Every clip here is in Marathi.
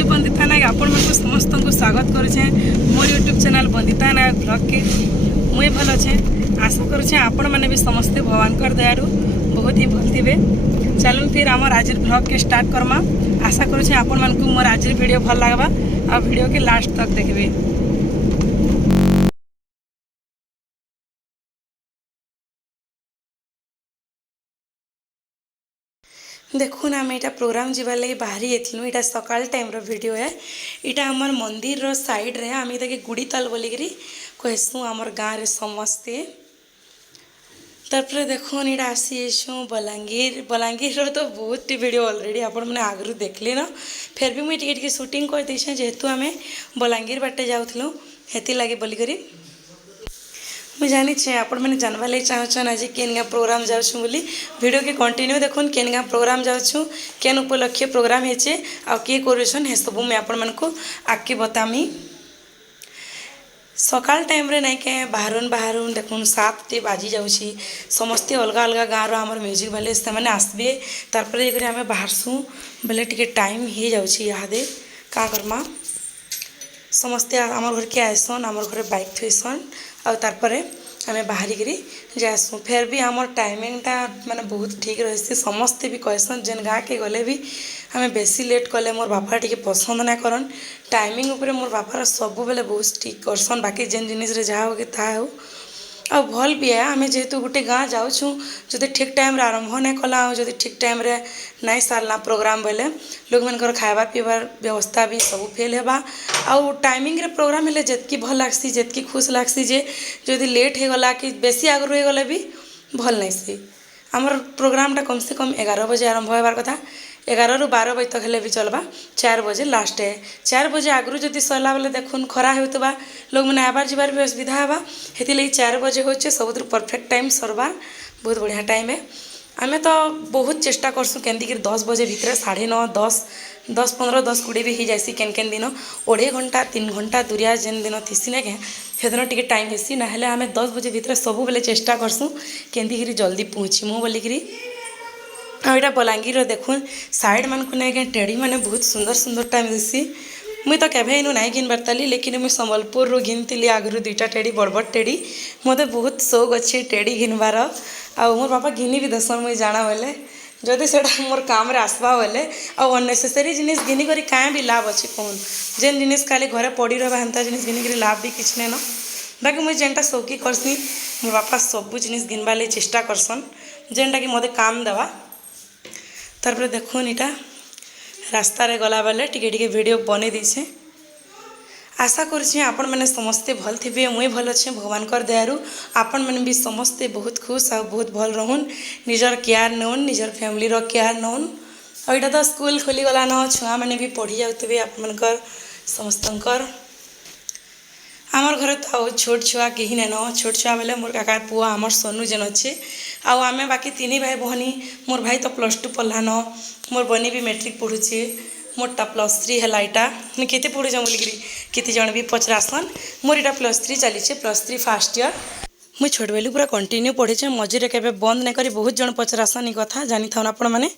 मुई बंदिता नायक आपण मन समस्त को स्वागत करुचे मोर यूट्यूब चैनल बंदिता नायक ब्लॉग के। मुई भल अच्छे, आशा करुचे आपण मैंने भी समस्ते भगवान कर दयारु बहुत ही भल थे। चलूँ फिर आमर आज ब्लॉग के स्टार्ट करमा। आशा करुचे आपण मन को मोर आज वीडियो भल लगवा और वीडियो के लास्ट तक देखबे। देखुन आम यहाँ प्रोग्राम जीवार लगे बाहरी जाइलु। यहाँ सकाल टाइम वीडियो है। यहाँ आमर मंदिर रो साइड रे आम ये गुड़ी ताल बोलिक कहसुँ आमर गाँव रे समस्ते। तापर देखुन यहाँ आसी बलांगीर। बलांगीर तो बहुत टी वीडियो ऑलरेडी आपण मैंने आगु देखली न, फिर भी मुझे टी शूटिंग कर देछे जेहेतु आम बलांगीर बाटे जाऊँ हेती लगे बोलिक मुझे जानी आपण मैंने जानवा लगे चाहन आज केन गाँ प्रोग्राम जाऊँ बोली। वीडियो के कंटिन्यू देखुन केन गाँ प्रोग्राम जाऊँ केन उपलक्षे प्रोग्राम होचे आ किए करुछन हे सब मुझे आपण मन को आगे बतामी। सकाल टाइम रे नहीं के बाहरुन देखुन 7 बाजी जाऊँगी। समस्ते अलग अलग गाँव आमर म्यूजिक वाले से मैंने आसबे तारपर आम बाहरसुँ बोले टी टाइम हो जाऊँगी। इहादे का करमा समस्ते आमर घर के आएसन आमर घर बाइक थुईसन आ तारपर आम बाहरिकी जासुँ। फिर भी आमर टाइमिंगटा माने बहुत ठीक रही। समस्ते भी कहसन जेन गाँ के गले भी आम बेसी लेट कले मोर बापा टी पसंद ना करन। टाइमिंग उपरे मोर बापार सब बेले बहुत ठीक करसन। बाकी जेन जिनिस रे जहाँ हो कि ता हो आ भल भी है। आम जेहेतु गोटे गाँ जाऊँ जदि ठीक टाइम रे आरंभ नहीं कला जदि ठीक टाइम रे नहीं सारला प्रोग्राम बेले लोक मनकर खाइबार पीबार व्यवस्था भी सब फेल हेबा। आउ टाइमिंग रे प्रोग्राम हेले जेतकी भल लागसी जेतकी खुश लागसी जे जदि लेट हो गला कि बेसी आगु हो गले भी भल नहीं सी। आमर प्रोग्रामटा कम से कम 11 बजे आरंभ होबार कथा। 11 ରୁ 12 बजे तक हेले भी चलबा। 4 बजे लास्ट है। 4 बजे आगु जदि सरला बेले देखुन खरा होतबा लोग मैंने आबार जीवार भी असुविधा हेबा। हेती लगी 4 बजे होचे सबुठ परफेक्ट टाइम सरबार बहुत बढ़िया टाइम है। आमे तो बहुत चेष्टा करसुँ केंदी 10 बजे भितर 9:30 10 15 10 20 भी हो जासी। केन केन दिन 2.5 घंटा 3 घंटा दुरिया जेन दिन थीसी ना के दिन टी टाइम हेसी ना हेले आमे 10 बजे भितर सब बेले चेष्टा करसुँ केंदी जल्दी पहुँचमु बोलिकी। आ यहाँ बलांगीर देखुन साइड मान को नहीं टेढ़ी मैंने बहुत सुंदर सुंदर टाइम देसी। मुई तो केवे इनू नहीं घिन बारताली लेकिन मुई संबलपुर रू घिनती आगु 2टा टेढ़ी बड़ बड़ टेढ़ी। मत बहुत शौक अच्छे टेढ़ी घिनबार आ मोर बापा घिनी भी दसन मुई जाना बोले जदि से मोर काम रे आसबा बोले अननेसेसरी जिनिस घिनी करी क्या भी लाभ अच्छे कहून। जेन जिनिस खाली घरे पड़ी रहा हेन्ता जिनिस घिनी करी लाभ भी किसी नहीं न। बाकी मुई जेनटा शौकी करसी मोर बापा सब जिनिस घिनबार लगी चेष्टा करसन जेनटा कि मते काम देवा। तारपर देखुन यहाँ रास्ता रे गला बेले टिके वीडियो बने दीछे। आशा करुँचे आपण मैंने समस्ते भल थे मुई भल अच्छे भगवान कर दयारु आपण मैंने भी समस्ते बहुत खुश आ बहुत भल रहन। निजर केयर नौन निजर फैमिली रो केयर नौन। और यहाँ तो स्कूल खोली गला न छुआ मैंने भी पढ़ी जाते आपनकर समस्तंकर। आमर घर तो छोट छुआ कहीं न छोट छुआ बेले मोर काकार पुआ आमर सोनू जेन अच्छे आमे बाकी 3 भाई बहनी। मोर भाई तो +2 पढ़लान मोर बनी भी मैट्रिक पढ़ुचे मोरटा +3 है। यहाँ केते पढ़ुच बोलिकी कित जन भी पचरासन मोर यहाँ +3 चली +3 फर्स्ट ईयर। मुझे छोट बेलू पूरा कंटिन्यू पढ़े मझे के बंद नहीं करी। बहुत जन पचरासन ये कथा जानी था आपण मैंने।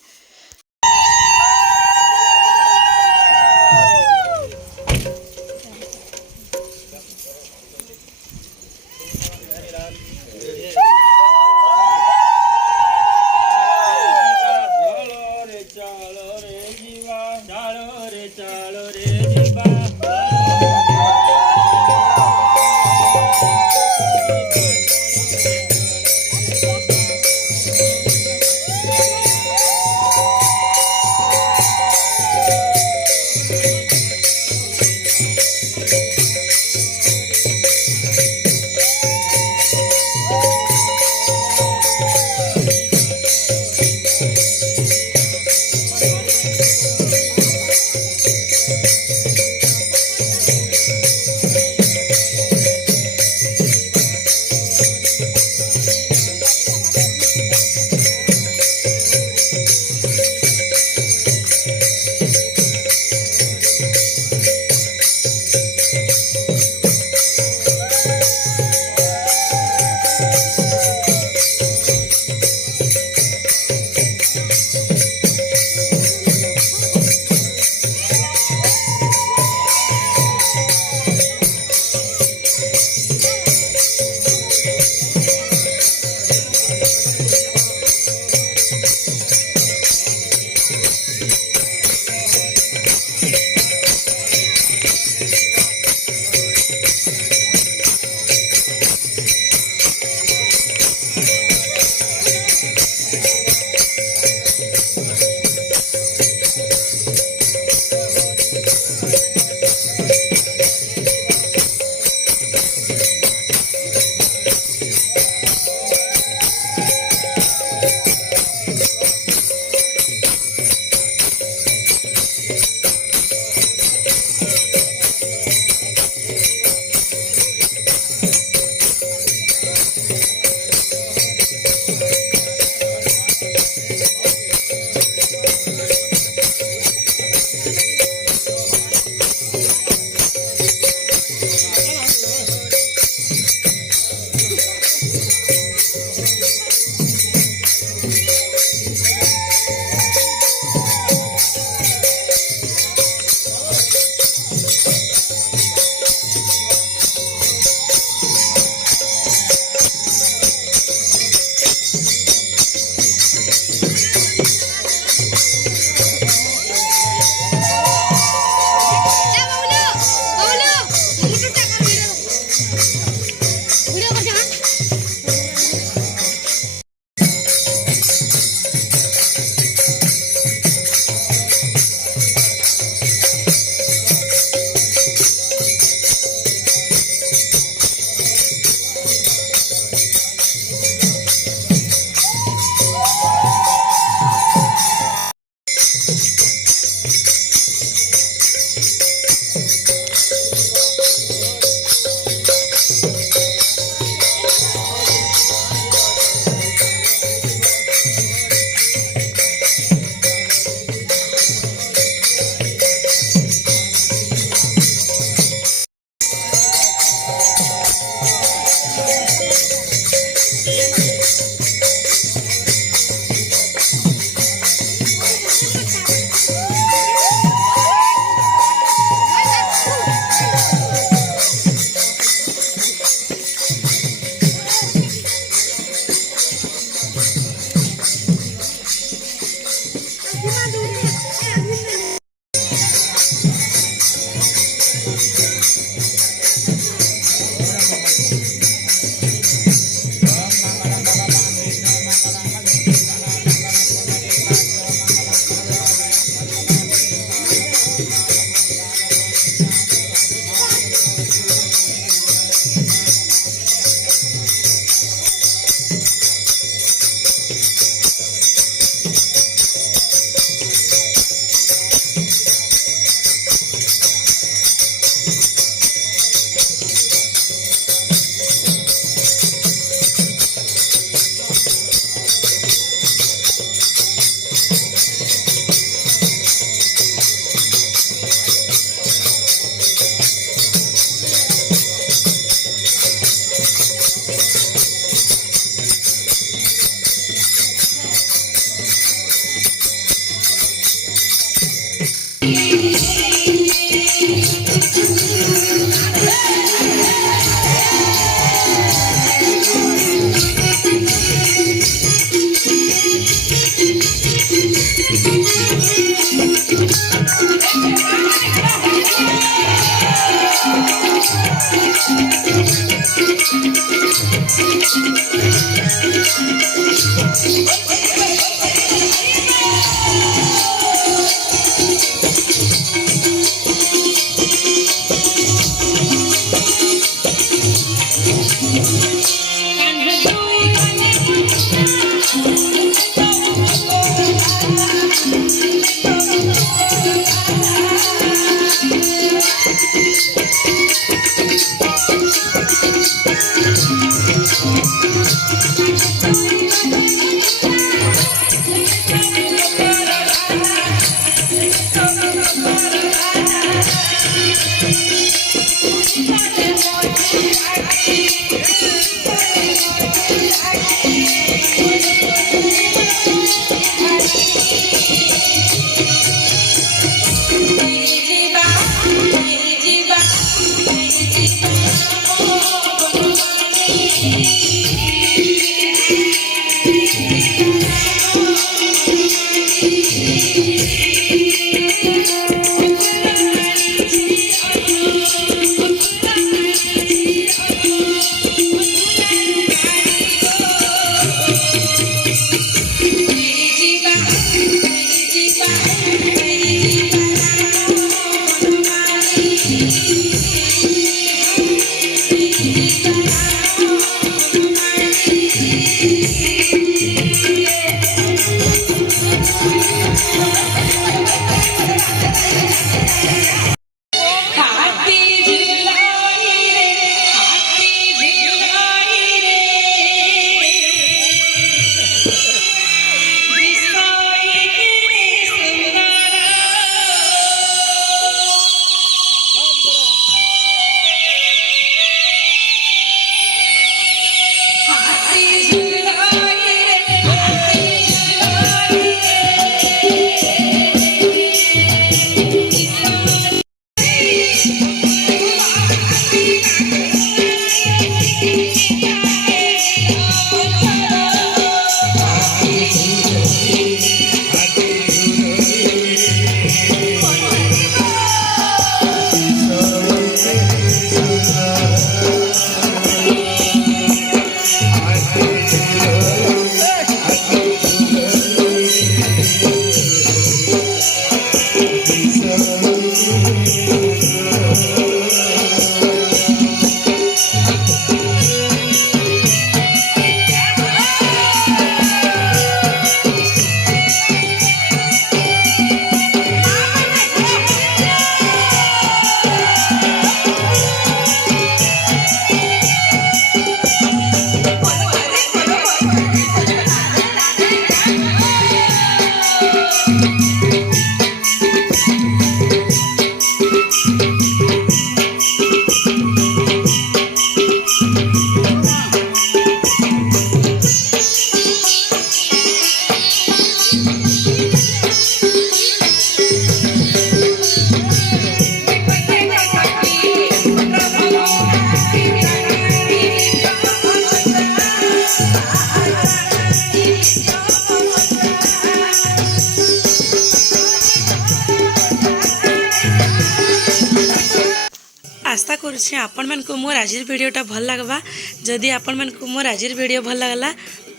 କରୁଛे आपण मानकु मोर आज वीडियोटा भल लगवा। जदि आपण मानकु मोर आज वीडियो भल लगला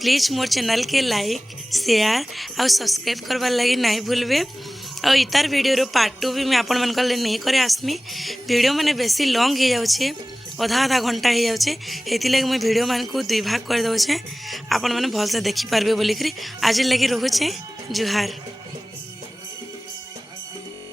please more channel K like share और सब्सक्राइब करवार लगी नहीं भूलबे। और इतार वीडियो पार्ट 2 भी मैं आपण मानक नहीं करे आसमी। वीडियो माने बेसी लॉन्ग हो जाउछे, आधा आधा घंटा हो जाउछे, हेति लगी मैं वीडियो मान को 2 भाग कर दउछे। आपण माने भल से देखि पारबे बोलिकरी आज लगी रहूछे। जुहार।